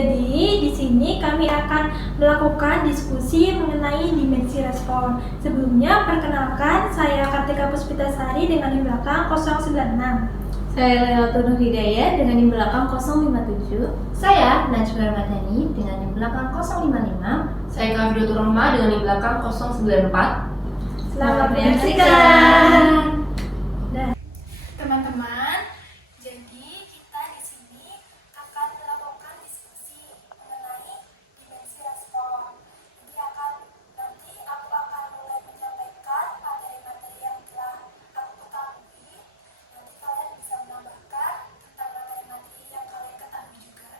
Jadi, di sini kami akan melakukan diskusi mengenai dimensi respon. Sebelumnya, perkenalkan, saya Kartika Puspitasari dengan NIM belakang 096. Saya Lailatul Nur Hidayah dengan NIM belakang 057. Saya Najwa Madani dengan NIM belakang 055. Saya Kavidotur Rahma dengan NIM belakang 094. Selamat menyaksikan. Teman-teman, jadi kita di sini akan melakukan diskusi mengenai dimensi respon. Nanti aku akan mulai menyampaikan materi-materi yang telah aku ketahui. Nanti kalian bisa menambahkan tentang materi-materi yang kalian ketahui juga.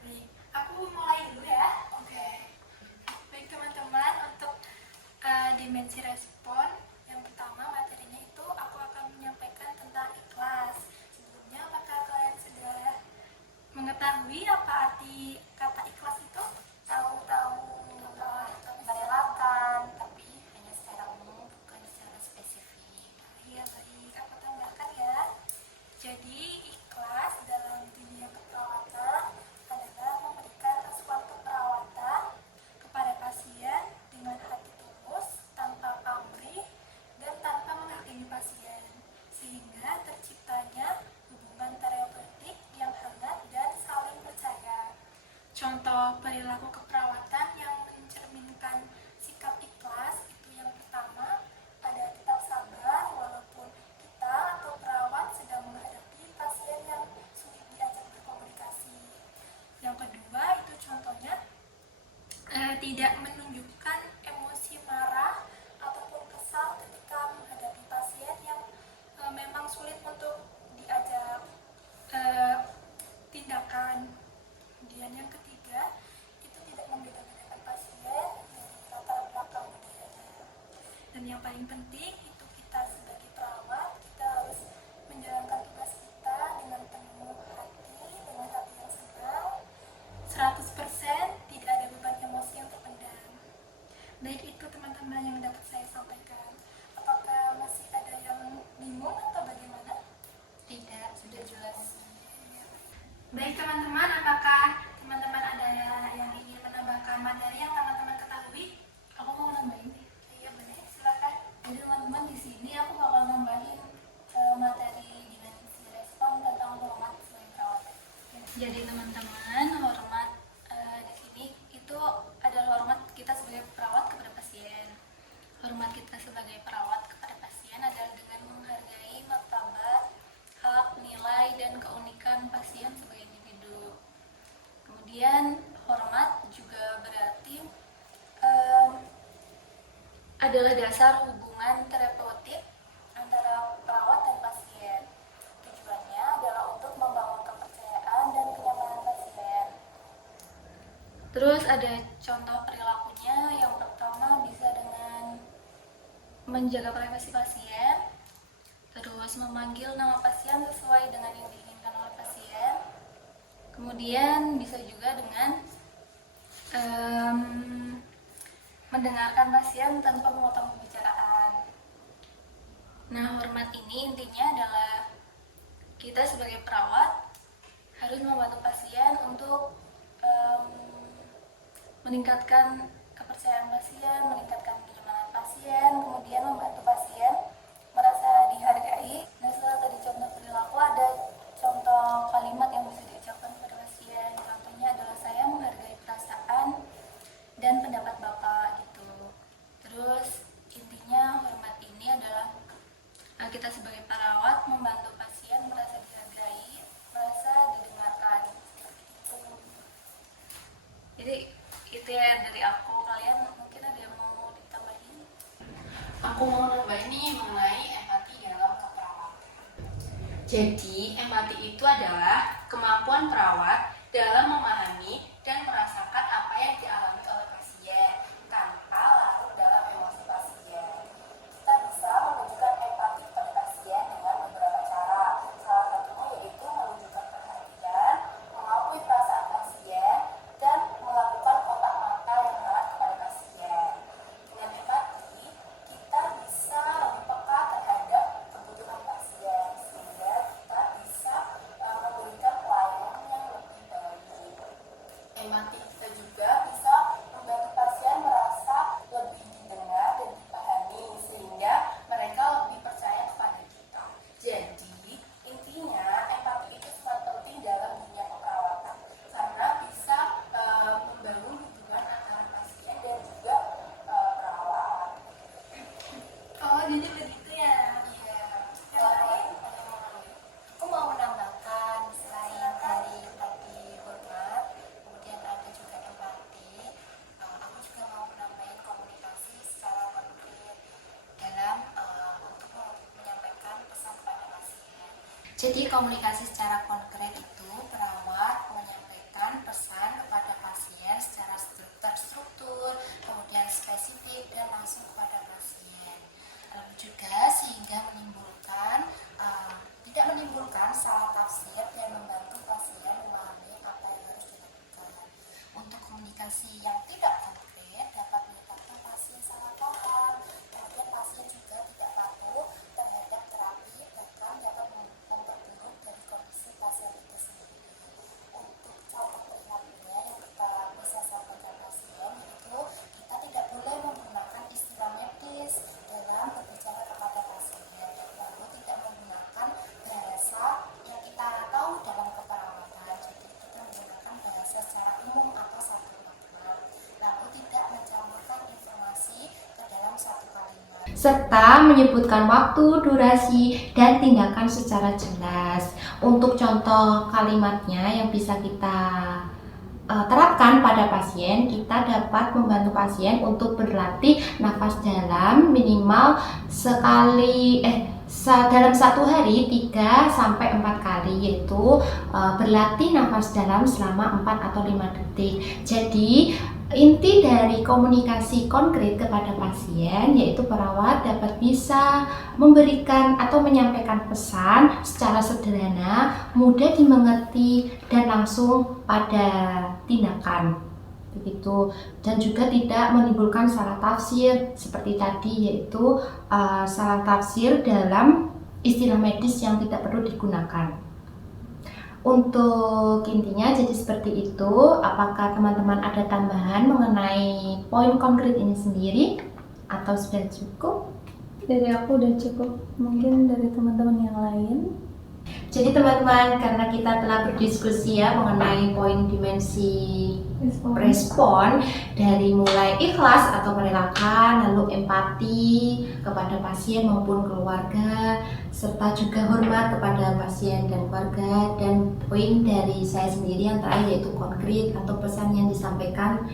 Baik, aku mulai dulu ya. Oke. Baik teman-teman, untuk dimensi respon yang pertama materinya itu aku akan menyampaikan tentang ikhlas. Sebelumnya apakah kalian sudah mengetahui apa arti kata ikhlas itu? Tahu-tahu Merelakan, tapi hanya secara umum, bukan secara spesifik. Iya baik, aku tambahkan ya. Jadi ikhlas dalam dunia keperawatan adalah memberikan asuhan keperawatan kepada pasien dengan hati tulus, tanpa pamrih dan tanpa menghakimi pasien, sehingga terciptanya hubungan terapeutik yang hangat dan saling percaya. Contoh perilaku keperawatan yang mencerminkan sikap ikhlas itu yang pertama, ada tetap sabar walaupun kita atau perawat sedang menghadapi pasien yang sulit diajak berkomunikasi. Yang kedua itu contohnya tidak menunjukkan emosi marah ataupun kesal ketika menghadapi pasien yang memang sulit untuk diajak tindakan. Kemudian yang ketiga itu tidak membeda-bedakan pasien dari latar belakang budayanya. Dan yang paling penting itu kita sebagai perawat kita harus menjalankan tugas kita dengan penuh hati, dengan hati yang senang, 100% tidak ada beban emosi yang terpendam. Baik, itu teman-teman yang dapat saya sampaikan. Apakah masih ada yang bingung atau bagaimana? Tidak, sudah jelas. Baik teman-teman, apakah teman-teman ada yang ingin menambahkan materi yang teman-teman ketahui? Aku mau nambahin. Iya benar, silakan. Jadi teman-teman, di sini aku bakal nambahin materi dimensi respon tentang hormat sebagai perawat. Jadi teman-teman, hormat di sini itu adalah hormat kita sebagai perawat kepada pasien. Hormat kita sebagai perawat kepada pasien adalah dengan menghargai martabat, hak, nilai, dan keunikan pasien sebagai individu. Kemudian hormat juga berarti adalah dasar hubungan terapeutik antara perawat dan pasien. Tujuannya adalah untuk membangun kepercayaan dan kenyamanan pasien. Terus ada contoh perilakunya. Yang pertama bisa dengan menjaga privasi pasien, terus memanggil nama pasien sesuai dengan yang diinginkan oleh pasien. Kemudian bisa juga dengan mendengarkan pasien tanpa memotong pembicaraan. Nah, hormat ini intinya adalah kita sebagai perawat harus membantu pasien untuk meningkatkan kepercayaan pasien, meningkatkan kenyamanan pasien, kemudian membantu pasien merasa dihargai. Nah, setelah tadi contoh perilaku, ada contoh kalimat yang bisa diucapkan kepada pasien. Contohnya adalah saya menghargai perasaan dan pendapat Bapak gitu. Terus intinya hormat ini adalah kita sebagai perawat membantu pasien merasa dihargai, merasa didengarkan. Jadi itu ya dari aku. Kalian mungkin ada yang mau ditambahin? Aku mau nambahin nih mengenai empati dalam keperawatan. Jadi, empati itu adalah kemampuan perawat dalam memahami dan merasakan apa yang dialami oleh pasien tanpa larut dalam emosi pasien. Kita bisa menunjukkan empati pada pasien dengan beberapa cara. Salah satunya yaitu menunjukkan perhatian, mengakui perasaan pasien, dan melakukan kontak mata yang hangat kepada pasien. Dengan empati, kita bisa lebih peka terhadap kebutuhan pasien, sehingga kita bisa memberikan pelayanan yang lebih baik. Jadi komunikasi secara konkret itu perawat menyampaikan pesan kepada pasien secara terstruktur, kemudian spesifik dan langsung kepada pasien. Lalu juga sehingga tidak menimbulkan salah tafsir dan membantu pasien memahami apa yang harus dilakukan. Untuk komunikasi yang tidak konkret dapat menyebabkan pasien salah paham, kemudian pasien juga tidak patuh terhadap terapi, bahkan dapat memperburuk dari kondisi pasien itu sendiri. Untuk contoh perilakunya yang kita bisa sampaikan pasien yaitu kita tidak boleh menggunakan istilah medis dalam berbicara kepada pasien, lalu tidak menggunakan bahasa yang kita tahu dalam keperawatan. Jadi kita menggunakan bahasa secara umum atau satu makna, lalu tidak mencampurkan informasi ke dalam satu kalimat, serta menyebutkan waktu, durasi, dan tindakan secara jelas. Untuk contoh kalimatnya yang bisa kita terapkan pada pasien, kita dapat membantu pasien untuk berlatih nafas dalam minimal dalam satu hari 3-4 kali, yaitu berlatih nafas dalam selama 4 atau 5 detik. Jadi inti dari komunikasi konkret kepada pasien yaitu perawat dapat bisa memberikan atau menyampaikan pesan secara sederhana, mudah dimengerti, dan langsung pada tindakan. Begitu. Dan juga tidak menimbulkan salah tafsir seperti tadi, yaitu salah tafsir dalam istilah medis yang tidak perlu digunakan. Untuk intinya jadi seperti itu. Apakah teman-teman ada tambahan mengenai poin konkret ini sendiri atau sudah cukup? Dari aku udah cukup, mungkin dari teman-teman yang lain. Jadi teman-teman, karena kita telah berdiskusi ya mengenai poin dimensi respon dari mulai ikhlas atau merelakan, lalu empati kepada pasien maupun keluarga, serta juga hormat kepada pasien dan keluarga, dan poin dari saya sendiri yang terakhir yaitu konkret atau pesan yang disampaikan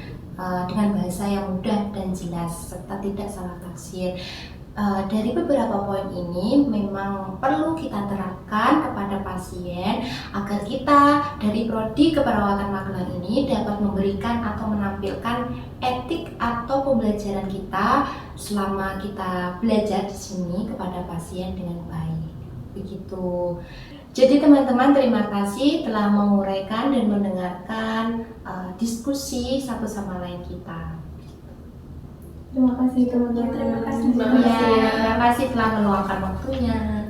dengan bahasa yang mudah dan jelas serta tidak salah tafsir. Dari beberapa poin ini memang perlu kita terapkan kepada pasien agar kita dari prodi keperawatan Magelang ini dapat memberikan atau menampilkan etik atau pembelajaran kita selama kita belajar di sini kepada pasien dengan baik. Begitu. Jadi teman-teman, terima kasih telah menguraikan dan mendengarkan diskusi satu sama lain kita. Terima kasih teman-teman. Terima kasih telah meluangkan waktunya.